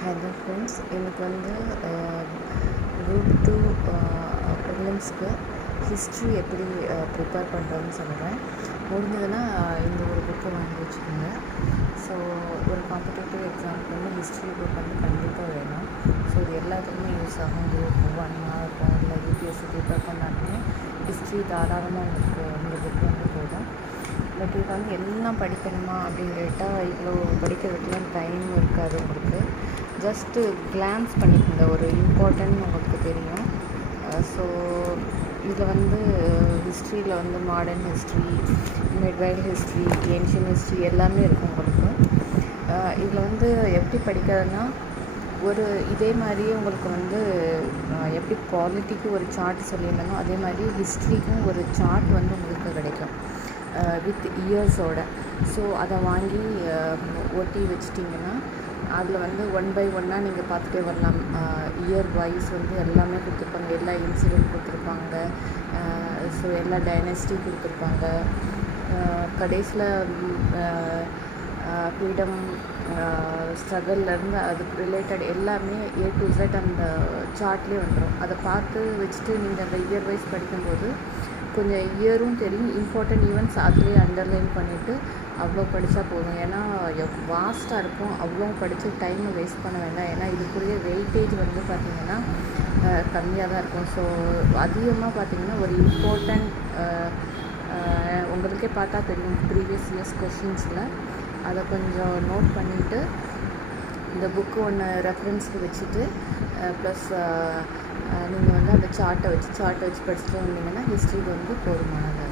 Hello friends, எனக்கு வந்து group 2 ப்ரிலிம்ஸ்க்கு history எப்படி ப்ரிப்பேர் பண்ணுறதுன்னு சொல்கிறேன். முடிஞ்சதுன்னா இந்த ஒரு புக்கை வாங்கி வச்சுக்கோங்க. ஸோ ஒரு காம்படேட்டிவ் எக்ஸாமுக்கு வந்து ஹிஸ்ட்ரி புக் வந்து கண்டிப்பாக வேணும். ஸோ இது எல்லாத்துக்குமே யூஸ் ஆகும். குரூப் 1 இருக்கும், இல்லை யூபிஎஸ்சி ப்ரிப்பேர் பண்ணாலுமே ஹிஸ்ட்ரி தாராளமாக உங்களுக்கு இந்த புக் வந்து போதும். பட் இது வந்து எல்லாம் படிக்கணுமா அப்படின்னு கேட்டால் இவ்வளோ படிக்கிறதுக்குலாம் டைம் இருக்காது உங்களுக்கு. ஜஸ்ட்டு கிளான்ஸ் பண்ணிக்கோங்க, ஒரு இம்பார்ட்டன்ட் உங்களுக்கு தெரியும். ஸோ இதில் வந்து ஹிஸ்ட்ரியில் வந்து modern history, medieval history, ancient history எல்லாமே இருக்கும் உங்களுக்கு. இதில் வந்து எப்படி படிக்கிறதுனா, ஒரு இதே மாதிரியே உங்களுக்கு வந்து எப்படி பாலிட்டிக்கு ஒரு சார்ட் சொல்லியிருந்தானோ அதே மாதிரி ஹிஸ்ட்ரிக்கும் ஒரு சார்ட் வந்து உங்களுக்கு கிடைக்கும் வித் இயர்ஸோட. ஸோ அதை வாங்கி ஒட்டி வச்சிட்டிங்கன்னா அதில் வந்து 1 by 1 நீங்கள் பார்த்துட்டே வரலாம். இயர் வைஸ் வந்து எல்லாமே கொடுத்துருப்பாங்க, எல்லா இன்சிடெண்ட் கொடுத்துருப்பாங்க, ஸோ எல்லா டைனஸ்டி கொடுத்துருப்பாங்க. கடைசியில் ஃப்ரீடம் ஸ்ட்ரகிள்லேருந்து அதுக்கு ரிலேட்டட் எல்லாமே A to Z அந்த சார்ட்லேயே வந்துடும். அதை பார்த்து வச்சுட்டு நீங்கள் அந்த இயர் வைஸ் படிக்கும்போது கொஞ்சம் இயரும் தெரியும், இம்பார்ட்டன்ட் ஈவெண்ட்ஸ் அதுலேயே அண்டர்லைன் பண்ணிவிட்டு அவ்வளோ படித்தா போதும். ஏன்னா வாஸ்ட்டாக இருக்கும், அவ்வளோ படித்து டைமை வேஸ்ட் பண்ண வேண்டாம். ஏன்னா இதுக்குரிய வெயிட்டேஜ் வந்து பார்த்திங்கன்னா கம்மியாக தான் இருக்கும். ஸோ அதிகமாக பார்த்திங்கன்னா ஒரு இம்பார்ட்டன்ட் உங்களுக்கே பார்த்தா தெரியும் ப்ரீவியஸ் இயர்ஸ் கொஷின்ஸில் அதை கொஞ்சம் நோட் பண்ணிவிட்டு இந்த புக்கு ஒன்று ரெஃபரன்ஸ்க்கு வச்சுட்டு ப்ளஸ் நீங்கள் வந்து அந்த சார்ட்டை வச்சு படிச்சுட்டு வந்தீங்கன்னா ஹிஸ்ட்ரிக்கு வந்து போதுமானது.